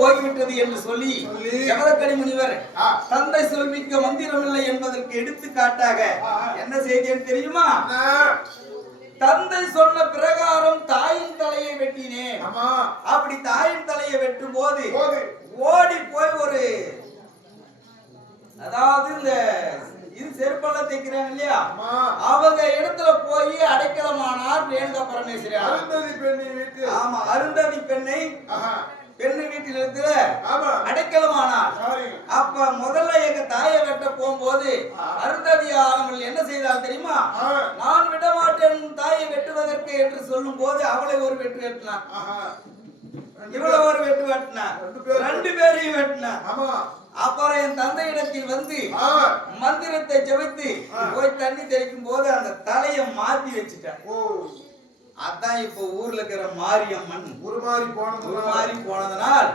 போய்விட்டது என்று சொல்லி. ஜமதக்கனி முனிவர். தந்தை சொல்மிக்க மந்திரமில்லை என்பதற்கு எடுத்துக்காட்டாக. என்ன செய்தேன் தெரியுமா? தந்தை சொன்ன பிரகாரம் தாயின் தலையை வெட்டினேன். அப்படி தாயின் தலையை வெட்டும் போது. ஓடி போய் ஒரு அதாவது இந்த இது செருப்பெல்லாம் தைக்கிறாங்க இல்லையா? அவங்க இடத்துல போய் அடைக்கலமானார் ரேணுகா பரமேஸ்வரி அருந்ததி பெண்ணி ஆமா அருந்ததி பெண்ணை பெண்ணு வீட்டில் இருக்கிற அடைக்கலமானார். அப்ப முதல்ல எங்க தாயை வெட்ட போகும்போது அருந்ததி ஆனவள் என்ன செய்தால் தெரியுமா. நான் விட மாட்டேன் தாயை வெட்டுவதற்கு என்று சொல்லும் போது அவளை ஒரு வெட்டு வெட்டினான். இவளை ஒரு வெட்டு வெட்டினான். ரெண்டு பேரையும் வெட்டினான். ஆமா. அப்புறம் என் தந்தையிடத்தில் வந்து மந்திரத்தை ஆ. போய் தண்ணி தெளிக்கும் போது அந்த தலையை மாத்தி வச்சுட்டேன் ஓ. அதான் இப்போ ஊர்ல இருக்கிற மாரியம்மன். உருமாறி போனது உருமாறி போனதனால்.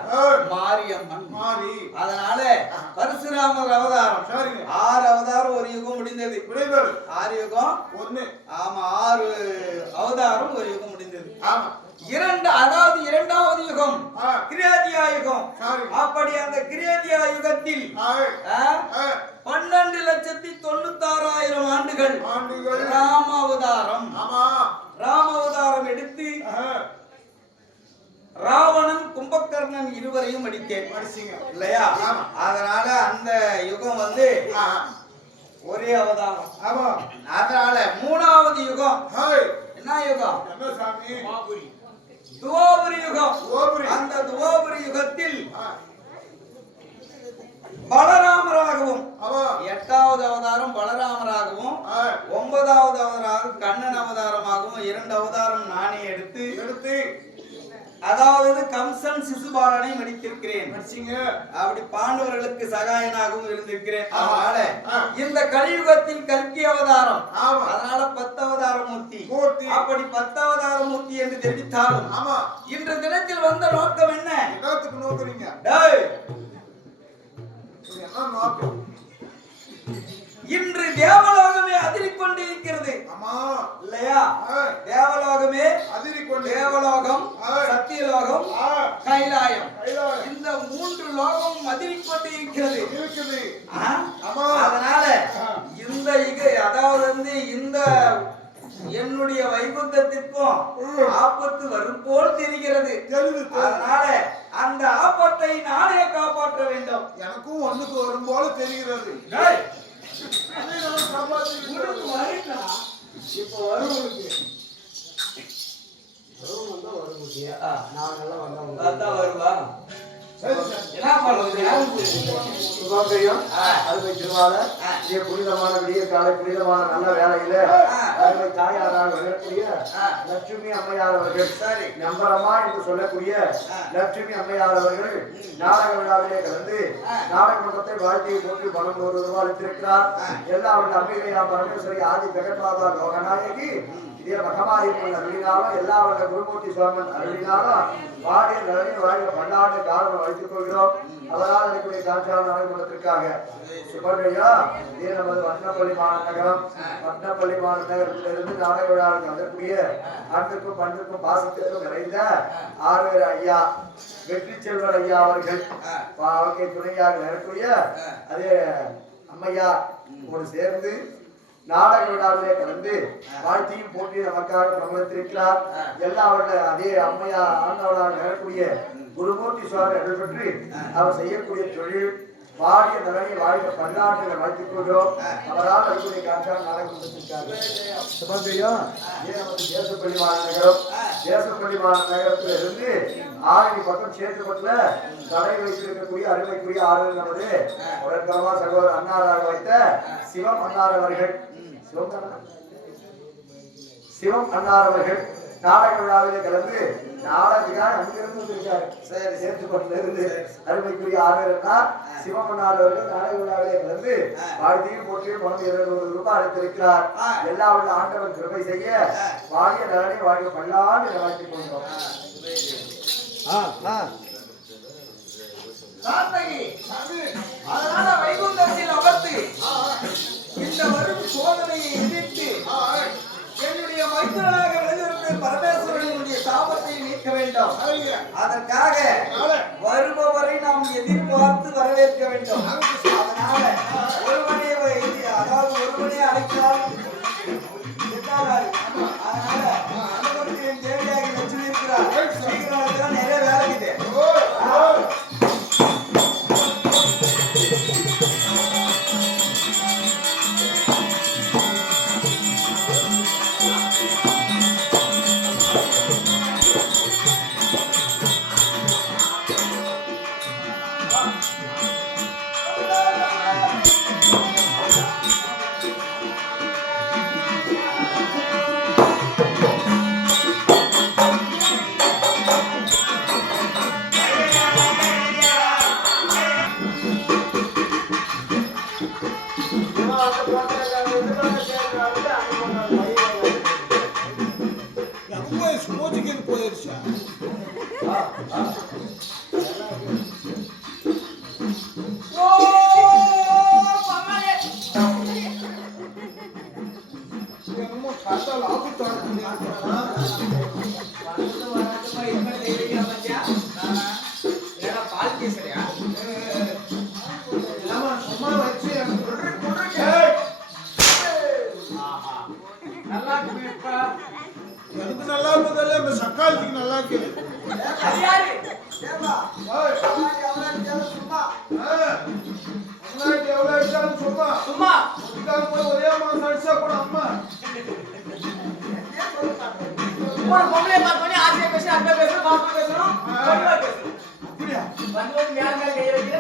மாரியம்மன். மாறி. அதனால பரசுராமர் அவதாரம். சரிங்க. ஆறு அவதாரம் ஒரு யுகம் முடிந்தது. விடைகள் ஆறு யுகம்? ஒண்ணு. ஆமா ஆறு அவதாரம் ஒரு யுகம் முடிந்தது. ஆமா. இரண்டு அதாவது இரண்டாவது யுகம். கிரியாதியா யுகம். சரி. அப்படி அந்த கிரியாதியா யுகத்தில் பன்னெண்டு லட்சத்தி தொண்ணூத்தாறாயிரம் ஆண்டுகள் ஆண்டுகள். ராம அவதாரம் ஆமா ராம அவதாரம் எடுத்து ஆஹா ராவணன் கும்பகர்ணன் இருவரையும் அடித்தேன். இல்லையா. அதனால அந்த யுகம் வந்து ஒரே அவதாரம். ஆமா. அதனால மூணாவது யுகம். என்ன யுகம்? என்ன சாமி துவோபுரி யுகம். அந்த துவோபுரி யுகத்தில் பலராமராகவும் எட்டாவது அவதாரம் பலராமராகவும் ஒன்பதாவது அவதாரம் கண்ணன் அவதாரமாகவும் இரண்டு அவதாரம் நானே எடுத்து எடுத்து அதாவது கம்சன் சிசுபாலனை மடித்திருக்கிறேன் அப்படி பாண்டவர்களுக்கு சகாயனாகவும் இருந்திருக்கிறேன். அதனால. இந்த கலியுகத்தில் கல்கி அவதாரம். அதனால பத்து அவதார மூர்த்தி. மூர்த்தி. அப்படி பத்து அவதார மூர்த்தி என்று தெரிவித்தாலும் ஆமா. இன்று தினத்தில் வந்த நோக்கம் என்ன? நோக்குறீங்க? என்ன நோக்கம்? இன்று தேவலோகமே அதிரிக் கொண்டிருக்கிறது ஆமா. இல்லையா? தேவலோகமே அதிரி கொண்டு தேவலோகம். சத்தியலோகம் கைலாயம். இந்த மூன்று லோகம் அதிரிக் கொண்டிருக்கிறது இருக்குது. அதனால. இந்த அதாவது வந்து இந்த என்னுடைய வைகுந்தத்திற்கும். ஆபத்து வரும் போல் தெரிகிறது. அதனால அந்த ஆபத்தை நானே காப்பாற்ற வேண்டும். எனக்கும் ஒண்ணுக்கு வரும் போல தெரிகிறது. உனக்கு வருடா. இப்ப வரும் உனக்கு. பார்த்தா வருவா. அருமை திருவாள ஆ. புனிதமான விடிய காலை புனிதமான நல்ல வேலையில அருமை தாயாராக விளக்கக்கூடிய லட்சுமி அம்மையார் அவர்கள் சரி. நம்பரமா என்று சொல்லக்கூடிய லட்சுமி அம்மையார் அவர்கள் நாடக விழாவிலே கலந்து ஆ. வாழ்க்கையை போற்றி பணம் ஒரு ரூபாய் அளித்திருக்கிறார் எல்லா அவருடைய அம்பிகையா பரமேஸ்வரி ஆதி ஜெகன்மாதா லோகநாயகி இதே மகமாரி பொண்ணு அருளினாலும் எல்லா அவருடைய குருமூர்த்தி சுவாமன் அருளினாலும் வாடிய நிலையில் வாழ்ந்த பன்னாண்டு காரணம் வைத்துக் கொள்கிறோம். அவரால் இருக்கக்கூடிய காட்சியாளர் நடைமுறைத்திற்காக சுபகையா இதே நமது வண்ணப்பள்ளி மாநகரம். வண்ணப்பள்ளி மாநகரத்திலிருந்து நாடக விழாவுக்கு வந்தக்கூடிய அன்பிற்கும் பண்பிற்கும் பாசத்திற்கும் நிறைந்த ஆறுவர் ஐயா வெற்றி செல்வர் ஐயா அவர்கள். வாழ்க்கை துணையாக நிறக்கூடிய அதே அம்மையா கூட சேர்ந்து நாடக விழாவிலே கலந்து வாழ்த்தியும் போட்டி நமக்காக பிரபலத்திருக்கிறார். எல்லா அவருடைய அதே அம்மையா ஆண்டவராக இருக்கக்கூடிய குருமூர்த்தி சுவாமி அருள் பெற்று அவர் செய்யக்கூடிய தொழில் பாடிய நிலையை வாழ்க்கை பன்னாட்டுகளை வாழ்த்துக் கொண்டோம் அவரால் இருக்கக்கூடிய காட்சியாக நாடகம் கொடுத்திருக்காங்க சுமந்தையா தேசப்பள்ளி மாநகரம்? தேசப்பள்ளி மாநகரத்தில் இருந்து ஆரணி பக்கம் சேத்துப்பட்டுல கடை வைத்திருக்கக்கூடிய அருமைக்குரிய ஆளுநர் நமது உடற்கலமா சகோதரர் அன்னாராக வைத்த சிவம் அன்னார் அவர்கள். சிவம் அன்னார் அவர்கள் நாடக விழாவிலே கலந்து நாடகியார் அங்கிருந்து வந்திருக்காரு சரி சேத்துப்பட்டுல இருந்து அருமைக்குரிய ஆறுனா சிவம் அன்னார் அவர்கள் நாடக விழாவிலே கலந்து வாழ்க்கையில் போட்டியில் பணம் இருநூறு ரூபாய் அளித்திருக்கிறார். எல்லா உள்ள ஆண்டவன் கிருபை செய்ய வாழிய நலனை வாழ்க்கை பல்லாண்டு வாழ்த்திக் கொண்டோம் அதனால வைகுந்தத்தில் அமர்ந்து இந்த வரும் சோதனையை எதிர்த்து என்னுடைய மைத்தனாக விளைந்திருந்த பரமேஸ்வரனுடைய சாபத்தை நீக்க வேண்டும். அதற்காக வருபவரை நாம் எதிர்பார்த்து வரவேற்க வேண்டும். அதனால ஒருவனை அதாவது ஒருவனை அழைத்தால் எங்க போய் ஸ்கூலுக்கு போயிருச்சா என்னமோ દીકરાનું છોકરા. અમ્મા દીકરાનું કોઈ ઓરિયા માં સડશે પણ અમ્મા પણ મમ્મી માં મને આ છે પછી આપણે બેસો બાપ બેસો પરિવાર બેસો? ગુડિયા બંધુ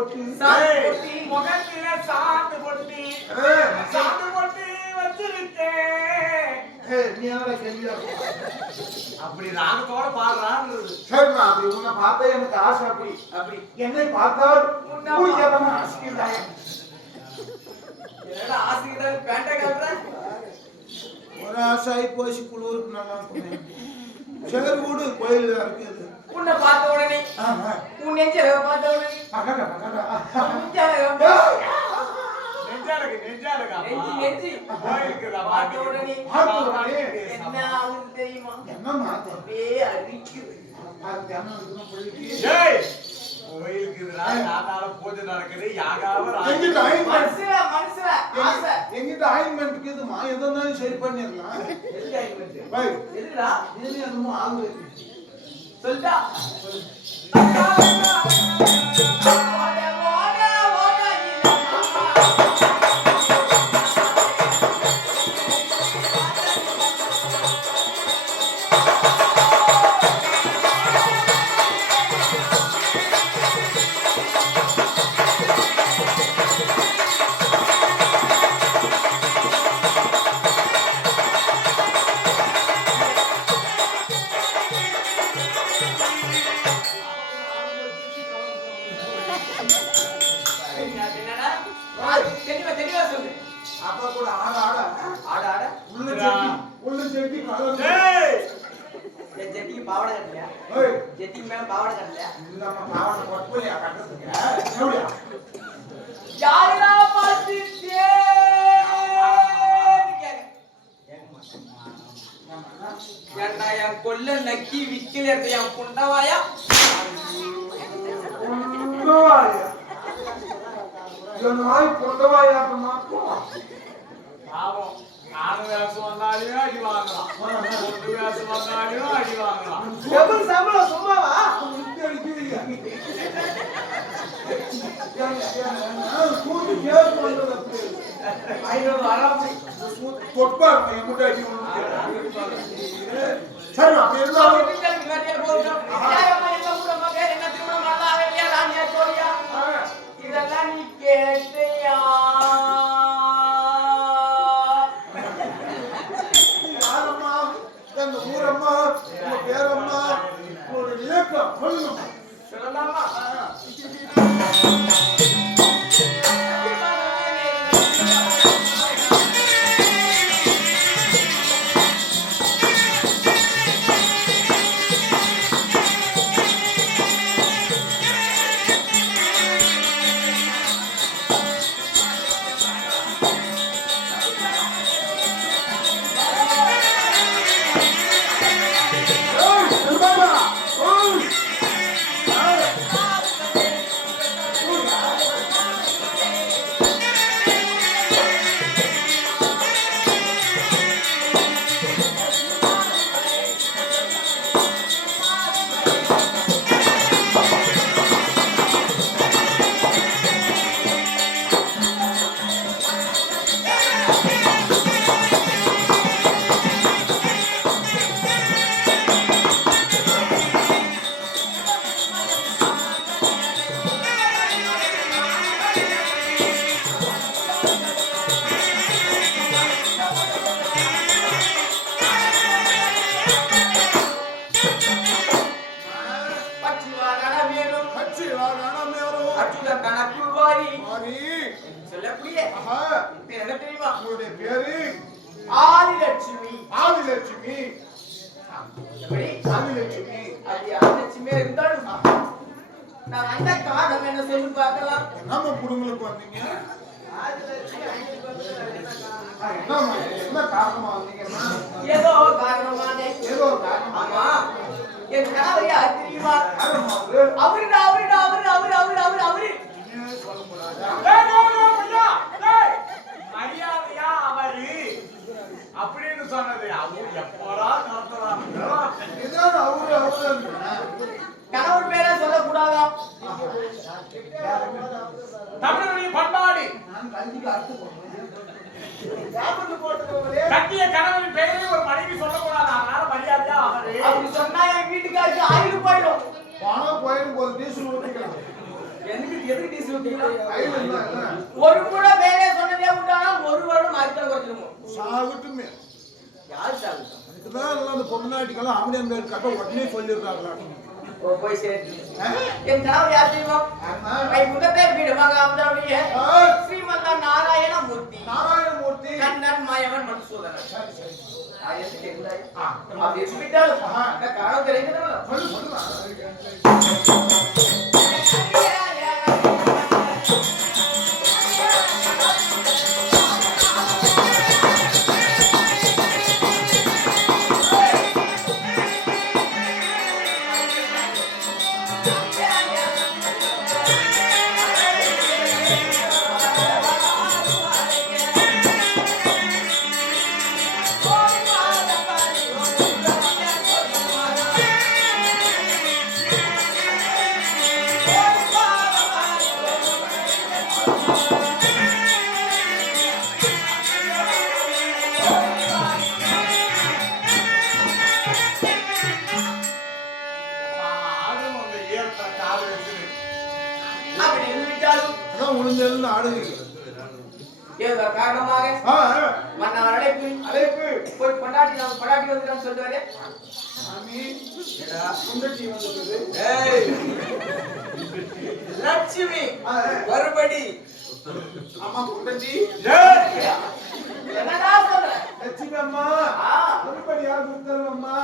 கொட்டு முகத்தில சாந்து கொட்டி சாந்து கொட்டி யாரா கேள்வியா அப்படி ராகத்தோட பாடுறான்னு சரிம்மா அப்படி உன்னை பார்த்தா எனக்கு ஆசை அப்படி. அப்படி. என்னை பார்த்தால் உன்னை பூஜ்ஜியமான ஆசைக்கிறாய் என்னடா ஆசைக்கிறாரு பேண்டை கலற ஒரு ஆசை போச்சு குளிருக்கு நல்லா சரி விடு கோயில் இருக்குது உன்னை பார்த்த உடனே. உன் நெஞ்சல பார்த்த உடனே? பூஜை நடக்குது, எங்கிட்ட ஆயின்மெண்ட் மனசுல மனசுல ஆசை. எங்கிட்ட ஆயின்மெண்ட் இருக்குதுமா எதை இருந்தாலும் சரி பண்ணிடலாம். நீ என்னமோ ஆகுது. சொல்லிட்டா ஏன்டா என் கொல்ல நக்கி விக்கல இருக்க என் புண்டவாயா பொண்டவாயா என் நாய் பொண்டவாயாட்டமா பாவம் நாலு வேஷம் வந்தாலும் அடி வாங்கலாம் ஒன்று வேஷம் வந்தாலும் அடி வாங்கலாம் எவ்வளவு சம்பளம் சும்மாவா கூட்டு கேஸ் பண்றது முட்டாடி சரி அப்படி இருந்தாலும் இதெல்லாம் நீ கேட்டு பேர் என்ன தெரியுமா? உங்களுடைய பேரு? ஆதிலட்சுமி. ஆதிலட்சுமி. ஆதிலட்சுமி. அது ஆதிலட்சுமியா இருந்தாலும் நான் அந்த காரணம் என்ன சொல்லி பார்க்கலாம். என்னம்மா குடும்பங்களுக்கு வந்தீங்க? என்ன காரணமா வந்தீங்கன்னா ஏதோ காரணமான ஏதோ காரணமா? என் கணவர் யார் தெரியுமா? அவரு? அவரு அவரு அவரு அவரு அவரு நீயே சொல்லக்கூடாதா? டேய், டேய், டேய், ஐயா, டேய். மரியாதையா அவரு அப்படின்னு சொன்னது அவரு எப்போடா நடத்துறாங்க இதான் அவரு அவரு கணவர் பேரை சொல்லக்கூடாதா தமிழனுடைய பண்பாடு நான் கல்விக்கு அடுத்து போறேன் கட்டிய கணவனின் பெயரை ஒரு மனைவி சொல்லக்கூடாது. அதனால மரியாதையா அப்படி சொன்னா என் வீட்டுக்காருக்கு ஆயுள் போயிடும். பணம் போயிடும் போது டீசல் ஊற்றிக்கலாம் ஒரு கூட பேரே சொன்னதே உண்டானா ஒரு வருடம் ஆயுள் குறைச்சிருமோ சாகட்டுமே. யார் சாகுது இதுதான் எல்லாம் அந்த பொம்னாட்டிக்கெல்லாம் ஆம்படியம் பேர் கட்ட உடனே சொல்லிடுறாங்களா போய் சேர்த்து என் கணவர் யார் தெரியுமா வை முதத்தே பீடமாக அமர்ந்தவருடைய ஸ்ரீமந்த நாராயண மூர்த்தி நாராயணமூர்த்தி கண்ணன் மாயவன் மதுசூதனன் சரி சரி ஆயிரத்தி வந்துருக்குது ஏய்! லட்சுமி. மறுபடி. குண்டச்சி. ஏய், என்னடா சொல்ற? லட்சுமி அம்மா. மறுபடி யார் கொடுத்தாரு அம்மா?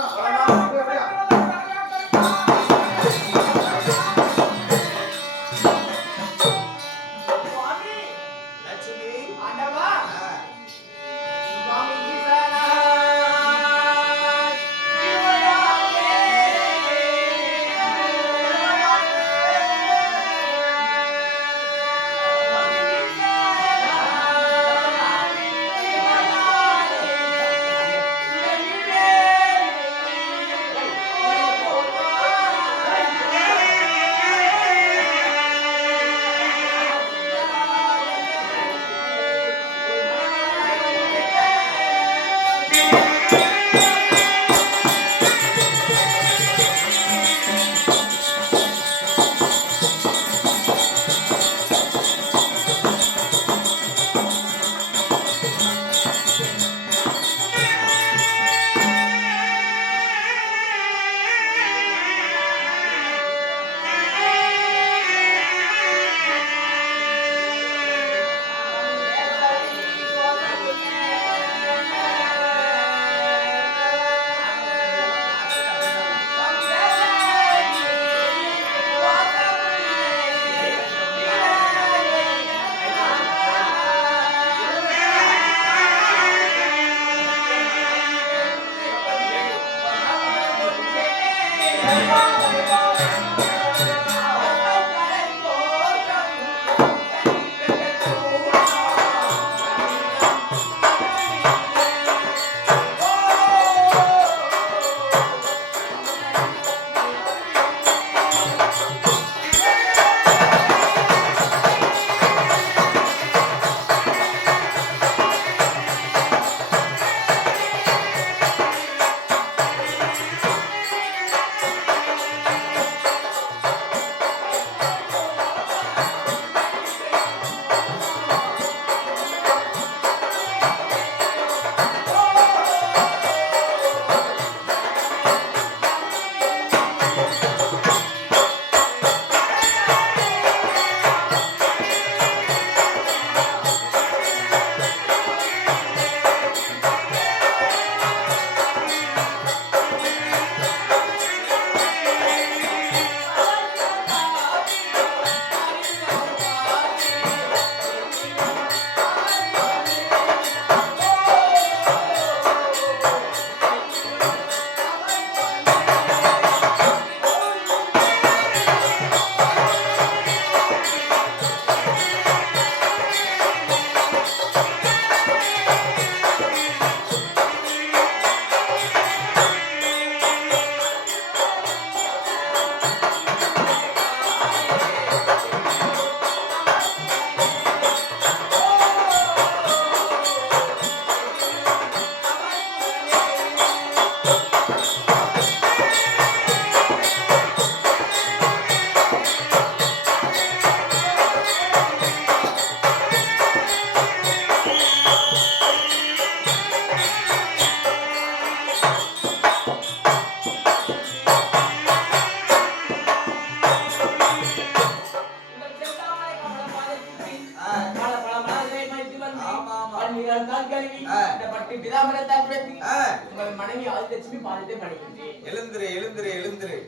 எழுந்துரு எழுந்துரு எழுந்துரு.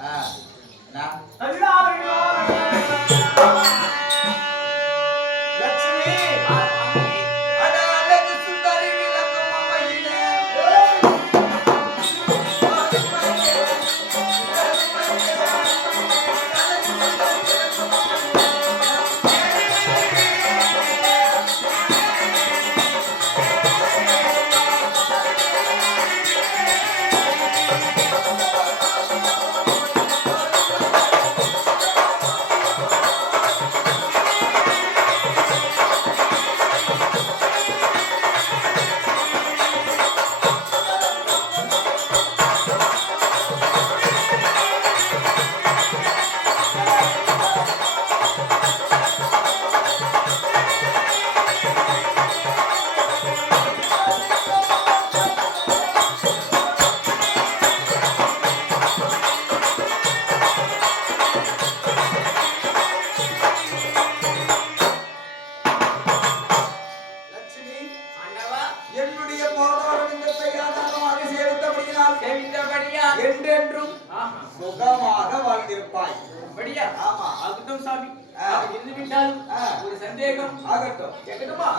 ஆ நான் ஆமா. ஆகட்டும் சாமி. இருந்து விட்டால் ஒரு சந்தேகம் ஆகட்டும். கேட்கட்டுமா?